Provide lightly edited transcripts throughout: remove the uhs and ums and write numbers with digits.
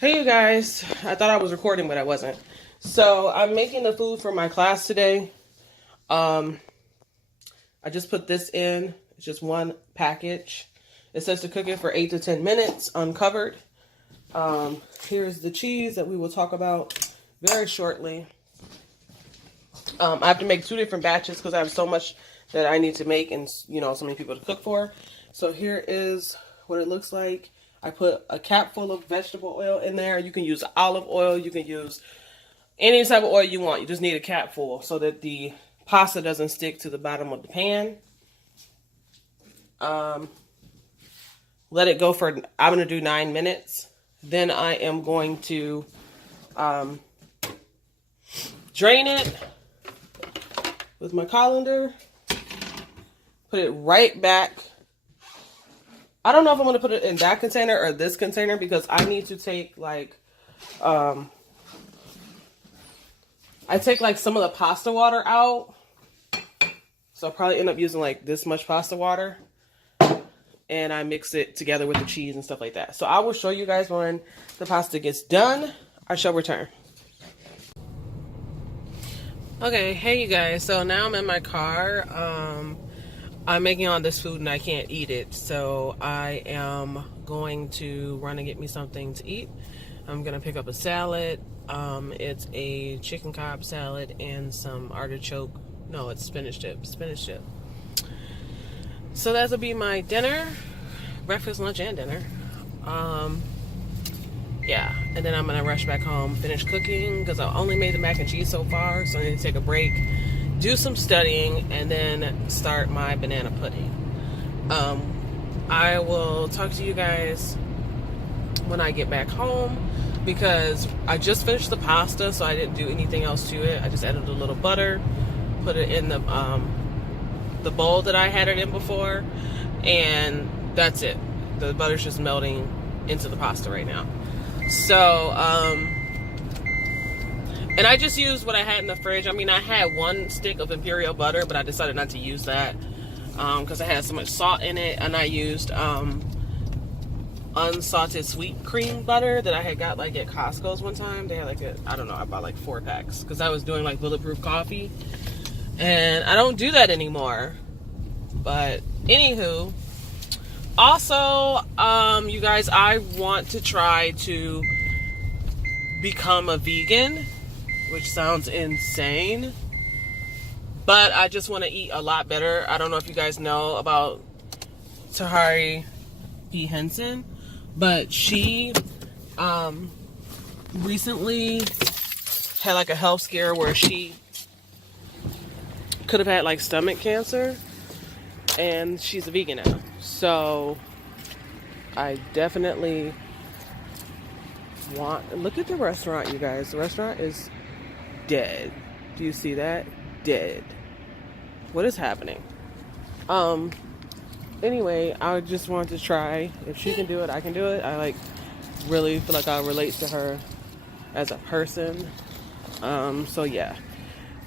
Hey you guys, I thought I was recording but I wasn't. So I'm making the food for my class today. I just put this in. It's just one package. It says to cook it for 8 to 10 minutes uncovered. Here's the cheese that we will talk about very shortly. I have to make 2 different batches because I have so much that I need to make and so many people to cook for. So here is what it looks like. I put a cap full of vegetable oil in there. You can use olive oil. You can use any type of oil you want. You just need a cap full so that the pasta doesn't stick to the bottom of the pan. Let it go for, I'm going to do 9 minutes. Then I am going to drain it with my colander. Put it right back. I don't know if I'm going to put it in that container or this container because I need to take I take like some of the pasta water out. So I'll probably end up using like this much pasta water. And I mix it together with the cheese and stuff like that. So I will show you guys when the pasta gets done. I shall return. Okay, hey you guys. So now I'm in my car. I'm making all this food and I can't eat it. So I am going to run and get me something to eat. I'm going to pick up a salad. It's a chicken Cobb salad and some artichoke. No, it's spinach dip. Spinach dip. So that'll be my dinner. Breakfast, lunch, and dinner. Yeah. And then I'm going to rush back home, finish cooking because I only made the mac and cheese so far. So I need to take a break, do some studying, and then start my banana pudding. I will talk to you guys when I get back home because I just finished the pasta, so I didn't do anything else to it. I just added a little butter, put it in the bowl that I had it in before, and that's it. The butter's just melting into the pasta right now. So, and I just used what I had in the fridge. I mean, I had 1 stick of imperial butter, but I decided not to use that because I had so much salt in it. And I used unsalted sweet cream butter that I had got like at Costco's one time. They had like I don't know, I bought like 4 packs because I was doing like bulletproof coffee. And I don't do that anymore. But anywho, also, you guys, I want to try to become a vegan, which sounds insane, but I just want to eat a lot better. I don't know if you guys know about Tahari P. Henson, but she recently had like a health scare where she could have had like stomach cancer, and she's a vegan now. So I definitely look at the restaurant, you guys. The restaurant is dead. Do you see that? Dead. What is happening? Anyway, I just wanted to try. If she can do it, I can do it. I like really feel like I relate to her as a person. So yeah,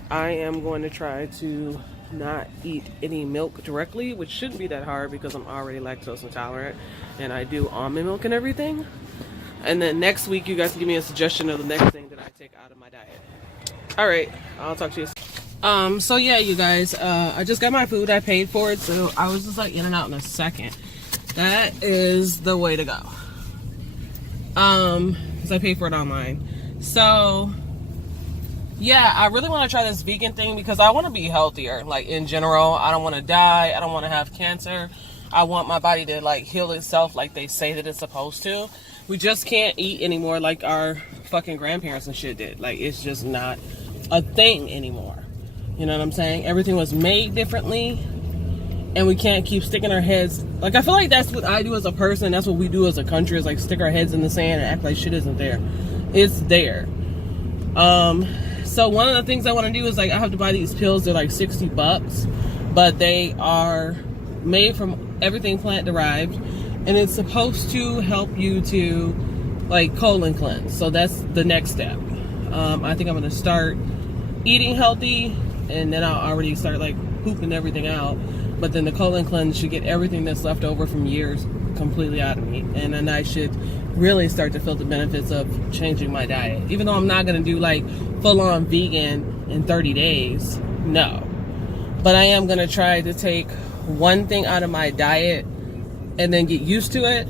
I am going to try to not eat any milk directly, which shouldn't be that hard because I'm already lactose intolerant and I do almond milk and everything. And then next week you guys can give me a suggestion of the next thing that I take out of my diet. All right, I'll talk to you. So yeah, you guys, I just got my food. I paid for it, so I was just like in and out in a second. That is the way to go. Because I paid for it online. So yeah, I really want to try this vegan thing because I want to be healthier, like in general. I don't want to die. I don't want to have cancer. I want my body to like heal itself like they say that it's supposed to. We just can't eat anymore like our fucking grandparents and shit did. Like, it's just not a thing anymore. You know what I'm saying? Everything was made differently, and we can't keep sticking our heads. Like, I feel like that's what I do as a person. That's what we do as a country, is like stick our heads in the sand and act like shit isn't there. It's there. So one of the things I want to do is like I have to buy these pills. They're like $60, but they are made from everything plant derived, and it's supposed to help you to like colon cleanse. So that's the next step. I think I'm going to start eating healthy, and then I'll already start like pooping everything out. But then the colon cleanse should get everything that's left over from years completely out of me. And then I should really start to feel the benefits of changing my diet. Even though I'm not going to do like full-on vegan in 30 days. No. But I am going to try to take one thing out of my diet and then get used to it.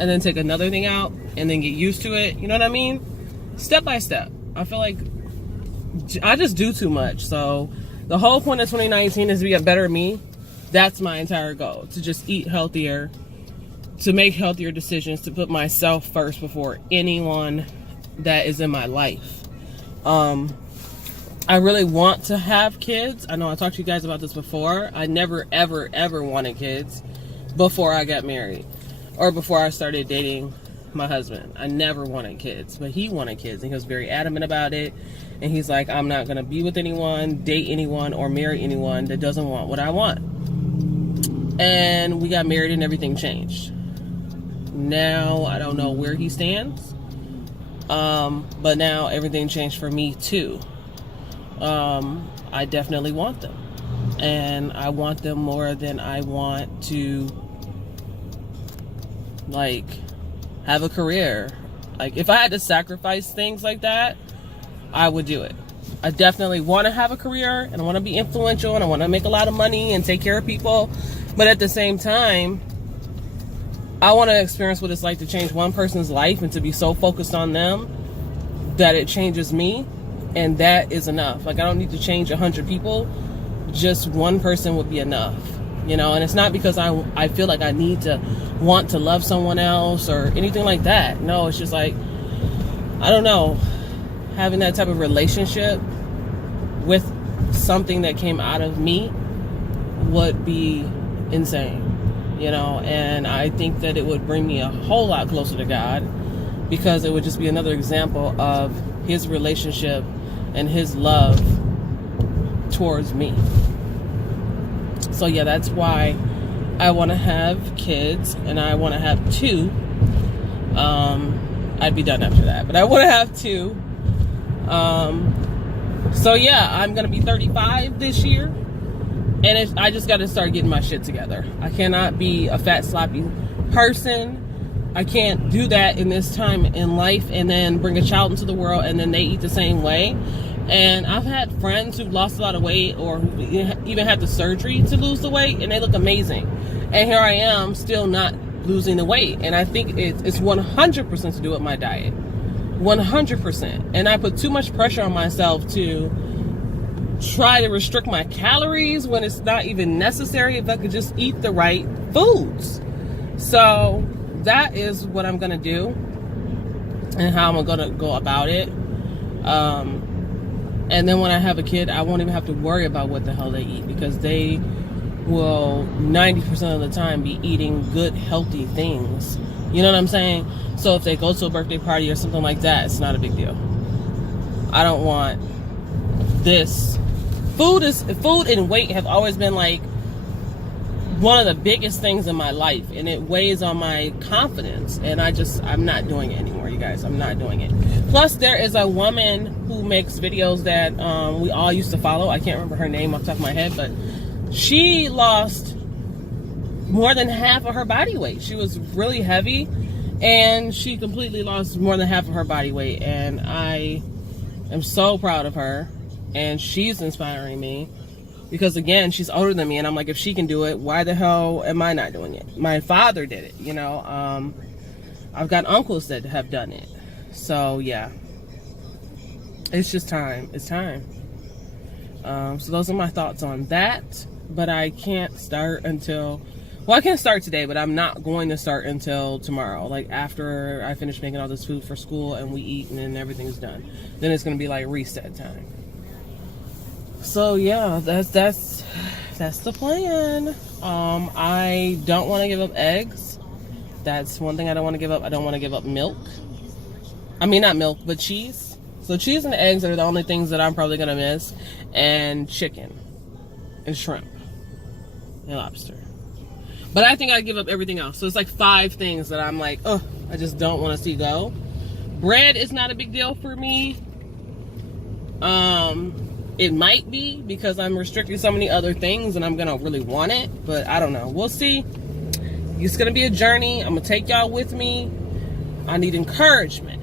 And then take another thing out and then get used to it. You know what I mean? Step by step. I feel like I just do too much. So the whole point of 2019 is to be a better me. That's my entire goal. To just eat healthier. To make healthier decisions. To put myself first before anyone that is in my life. I really want to have kids. I know I talked to you guys about this before. I never, ever, ever wanted kids before I got married. Or before I started dating my husband. I never wanted kids, but he wanted kids, and he was very adamant about it. And he's like, I'm not going to be with anyone, date anyone, or marry anyone that doesn't want what I want. And we got married and everything changed. Now, I don't know where he stands. But now everything changed for me too. I definitely want them. And I want them more than I want to like have a career. Like if I had to sacrifice things like that, I would do it. I definitely want to have a career and I want to be influential and I want to make a lot of money and take care of people, but at the same time I want to experience what it's like to change one person's life and to be so focused on them that it changes me, and that is enough. Like I don't need to change 100 people, just one person would be enough. You know, and it's not because I feel like I need to want to love someone else or anything like that. No, it's just like, I don't know, having that type of relationship with something that came out of me would be insane, you know, and I think that it would bring me a whole lot closer to God because it would just be another example of his relationship and his love towards me. So yeah, that's why I want to have kids, and I want to have 2. I'd be done after that, but I want to have 2. So yeah, I'm going to be 35 this year, and I just got to start getting my shit together. I cannot be a fat, sloppy person. I can't do that in this time in life and then bring a child into the world and then they eat the same way. And I've had friends who've lost a lot of weight or who even had the surgery to lose the weight, and they look amazing. And here I am still not losing the weight. And I think it's 100% to do with my diet. 100%. And I put too much pressure on myself to try to restrict my calories when it's not even necessary if I could just eat the right foods. So that is what I'm going to do and how I'm going to go about it. And then when I have a kid, I won't even have to worry about what the hell they eat because they will 90% of the time be eating good, healthy things. You know what I'm saying? So if they go to a birthday party or something like that, it's not a big deal. I don't want this. Food and weight have always been like one of the biggest things in my life, and it weighs on my confidence, and I'm not doing it anymore, you guys. I'm not doing it. Plus, there is a woman who makes videos that we all used to follow. I can't remember her name off the top of my head, but she lost more than half of her body weight. She was really heavy, and she completely lost more than half of her body weight, and I am so proud of her, and she's inspiring me. Because again, she's older than me, and I'm like, if she can do it, why the hell am I not doing it? My father did it, you know. I've got uncles that have done it. So yeah, it's just time. It's time. So those are my thoughts on that. But I can't start until, well, I can't start today, but I'm not going to start until tomorrow. Like after I finish making all this food for school and we eat and then everything's done. Then it's going to be like reset time. So yeah, that's the plan. I don't want to give up eggs. That's one thing I don't want to give up. I don't want to give up milk. I mean, not milk, but cheese. So cheese and eggs are the only things that I'm probably going to miss. And chicken. And shrimp. And lobster. But I think I'd give up everything else. So it's like 5 things that I'm like, oh, I just don't want to see go. Bread is not a big deal for me. It might be because I'm restricting so many other things and I'm going to really want it. But I don't know. We'll see. It's going to be a journey. I'm going to take y'all with me. I need encouragement.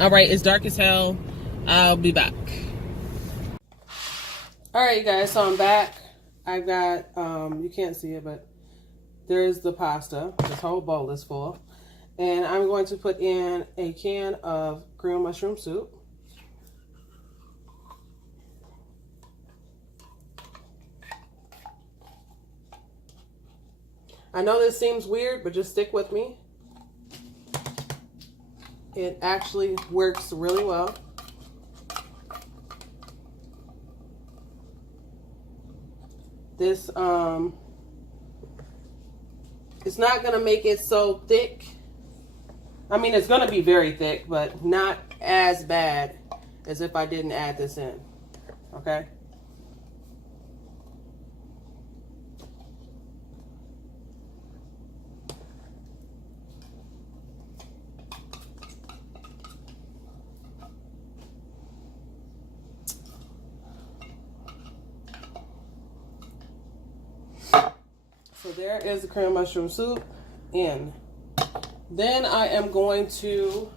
All right, it's dark as hell. I'll be back. All right, you guys, so I'm back. I've got, you can't see it, but there's the pasta. This whole bowl is full. And I'm going to put in a can of grilled mushroom soup. I know this seems weird, but just stick with me. It actually works really well. This, it's not going to make it so thick. I mean, it's going to be very thick, but not as bad as if I didn't add this in. Okay? So there is the cream mushroom soup in. Then I am going to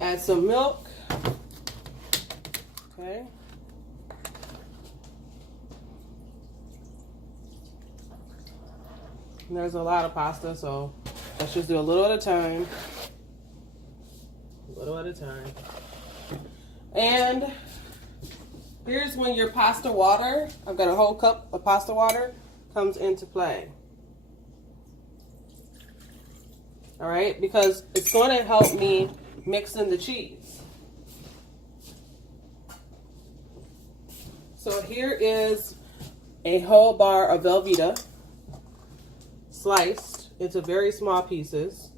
add some milk. Okay. And there's a lot of pasta, so let's just do a little at a time. A little at a time. And here's when your pasta water, I've got a whole cup of pasta water, comes into play. All right, because it's going to help me mix in the cheese. So here is a whole bar of Velveeta sliced into very small pieces,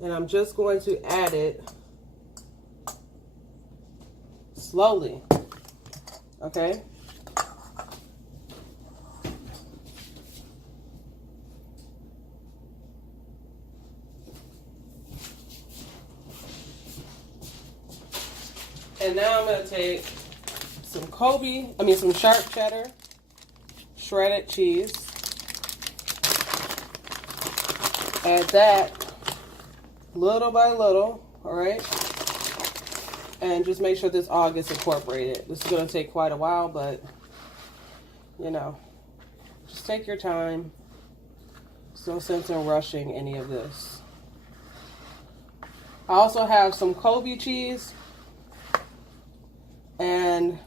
and I'm just going to add it slowly. Okay. And now I'm going to take some sharp cheddar, shredded cheese. Add that little by little, all right? And just make sure this all gets incorporated. This is going to take quite a while, but, you know, just take your time. There's no sense in rushing any of this. I also have some Kobe cheese. And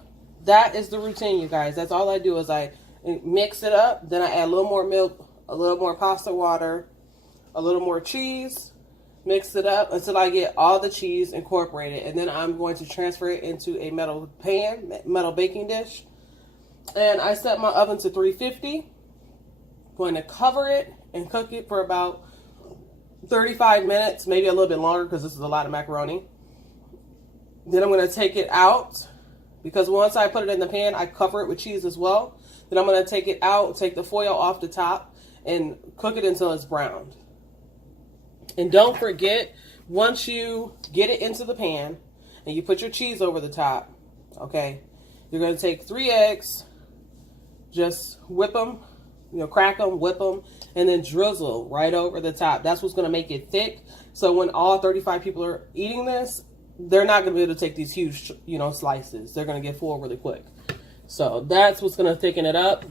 that is the routine, you guys. That's all I do is I mix it up. Then I add a little more milk, a little more pasta water, a little more cheese. Mix it up until I get all the cheese incorporated. And then I'm going to transfer it into a metal baking dish. And I set my oven to 350. Going to cover it and cook it for about 35 minutes, maybe a little bit longer because this is a lot of macaroni. Then I'm going to take it out because once I put it in the pan, I cover it with cheese as well. Then I'm going to take it out, take the foil off the top, and cook it until it's browned. And don't forget, once you get it into the pan and you put your cheese over the top, okay, you're going to take 3 eggs, just whip them, crack them, whip them, and then drizzle right over the top. That's what's going to make it thick. So when all 35 people are eating this, they're not going to be able to take these huge, slices. They're going to get full really quick. So that's what's going to thicken it up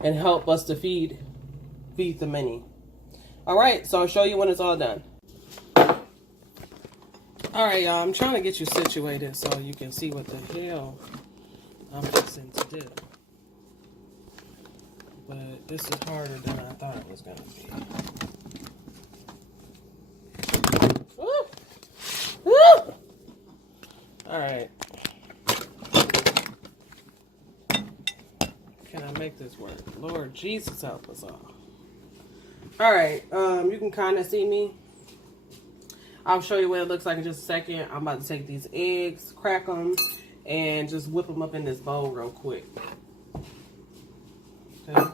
and help us to feed the mini. All right, so I'll show you when it's all done. All right, y'all, I'm trying to get you situated so you can see what the hell I'm fixing to do. But this is harder than I thought it was going to be. Woo! Woo! All right. Can I make this work? Lord Jesus, help us all. All right, you can kind of see me. I'll show you what it looks like in just a second. I'm about to take these eggs, crack them, and just whip them up in this bowl real quick. Okay.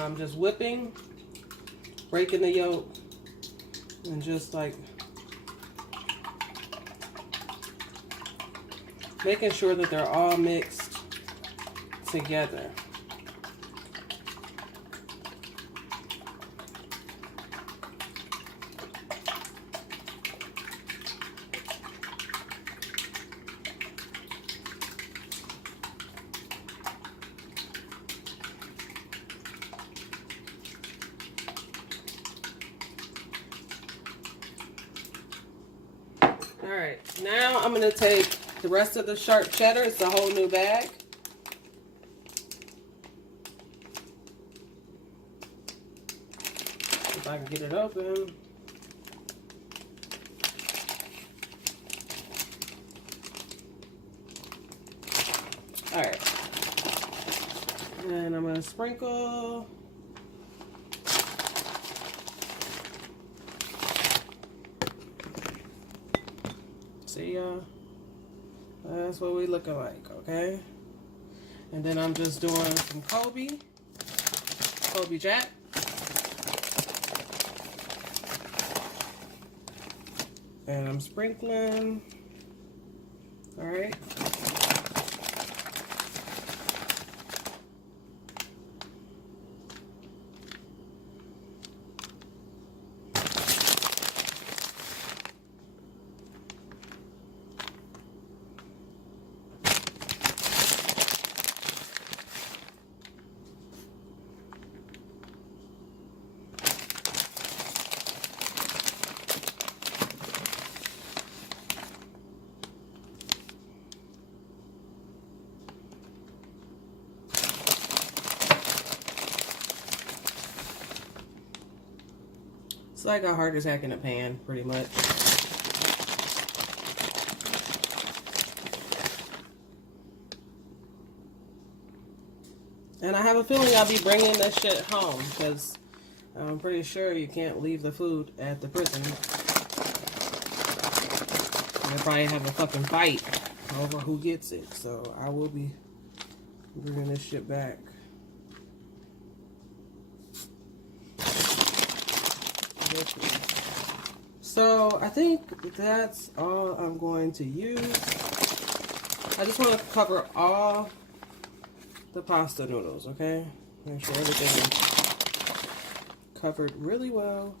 Now I'm just whipping, breaking the yolk, and just like making sure that they're all mixed together. Alright, now I'm going to take the rest of the sharp cheddar. It's a whole new bag. If I can get it open. Alright. And I'm going to sprinkle. See y'all? That's what we looking like, okay? And then I'm just doing some Kobe Jack. And I'm sprinkling. All right. It's like a heart attack in a pan, pretty much. And I have a feeling I'll be bringing this shit home, because I'm pretty sure you can't leave the food at the prison. They'll probably have a fucking fight over who gets it. So I will be bringing this shit back. So I think that's all I'm going to use. I just want to cover all the pasta noodles, okay? Make sure everything is covered really well.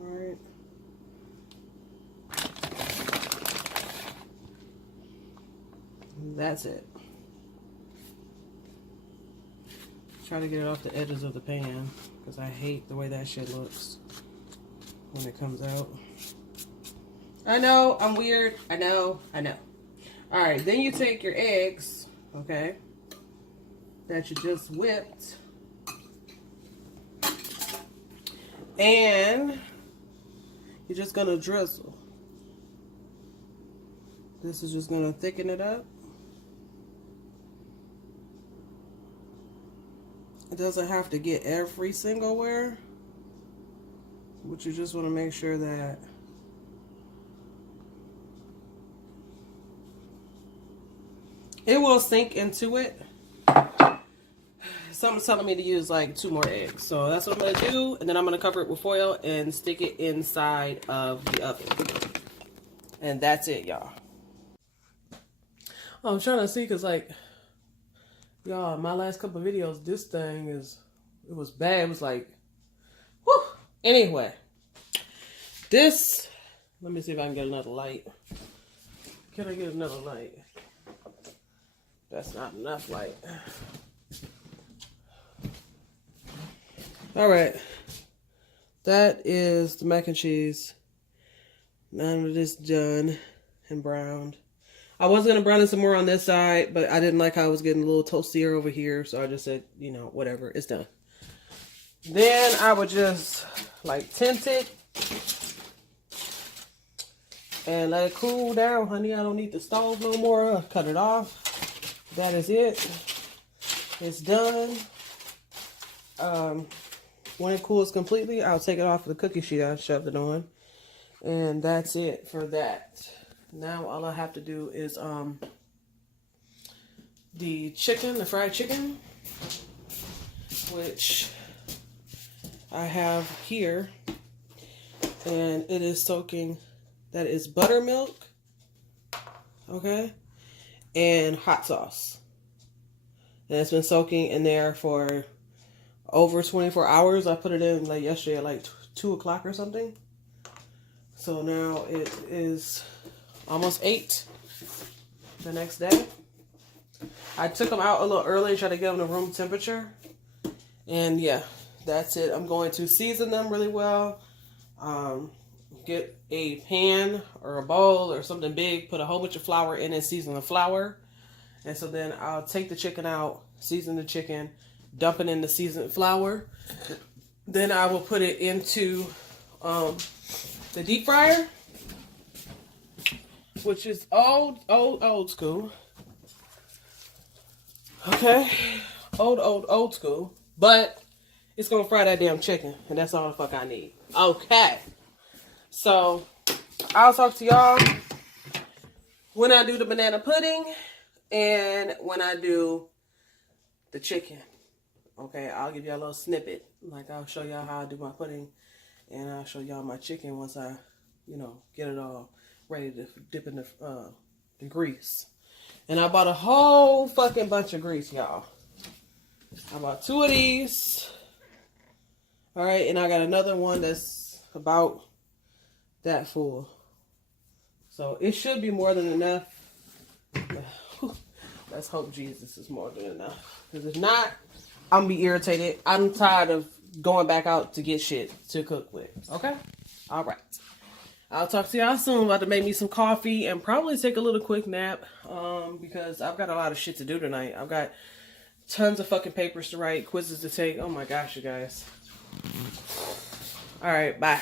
Alright. That's it. Try to get it off the edges of the pan, because I hate the way that shit looks when it comes out. I know, I'm weird. I know. Alright, then you take your eggs, okay, that you just whipped, and you're just gonna drizzle. This is just gonna thicken it up. It doesn't have to get every single where, but you just want to make sure that it will sink into it. Something's telling me to use like 2 more eggs. So that's what I'm going to do. And then I'm going to cover it with foil and stick it inside of the oven. And that's it, y'all. Oh, I'm trying to see, because like, y'all, my last couple of videos, this thing is, it was bad. It was like, whew. Anyway, this, let me see if I can get another light. Can I get another light? That's not enough light. All right. That is the mac and cheese. None of this done and browned. I was going to brown it some more on this side, but I didn't like how it was getting a little toastier over here. So I just said, you know, whatever, it's done. Then I would just like tint it and let it cool down, honey. I don't need the stove no more. I'll cut it off. That is it. It's done. When it cools completely, I'll take it off the cookie sheet I shoved it on. And that's it for that. Now all I have to do is the chicken, the fried chicken. which I have here, and it is soaking. That is buttermilk, okay, and hot sauce. And it's been soaking in there for over 24 hours. I put it in like yesterday at like 2 o'clock or something. So now it is almost 8 the next day. I took them out a little early and tried to get them to room temperature. And yeah, that's it. I'm going to season them really well. Get a pan or a bowl or something big, put a whole bunch of flour in it, season the flour. And so then I'll take the chicken out, season the chicken, dump it in the seasoned flour. Then I will put it into the deep fryer, which is old school. Okay, old school. But it's gonna fry that damn chicken, and that's all the fuck I need. Okay, so I'll talk to y'all when I do the banana pudding and when I do the chicken. Okay, I'll give y'all a little snippet. Like, I'll show y'all how I do my pudding, and I'll show y'all my chicken once I, get it all ready to dip in the grease. And I bought a whole fucking bunch of grease, y'all. I bought 2 of these. All right, and I got another one that's about that full. So it should be more than enough. Let's hope Jesus is more than enough. Because if not, I'm going to be irritated. I'm tired of going back out to get shit to cook with. Okay? All right. I'll talk to y'all soon. I'm about to make me some coffee and probably take a little quick nap. Because I've got a lot of shit to do tonight. I've got tons of fucking papers to write, quizzes to take. Oh my gosh, you guys. All right, bye.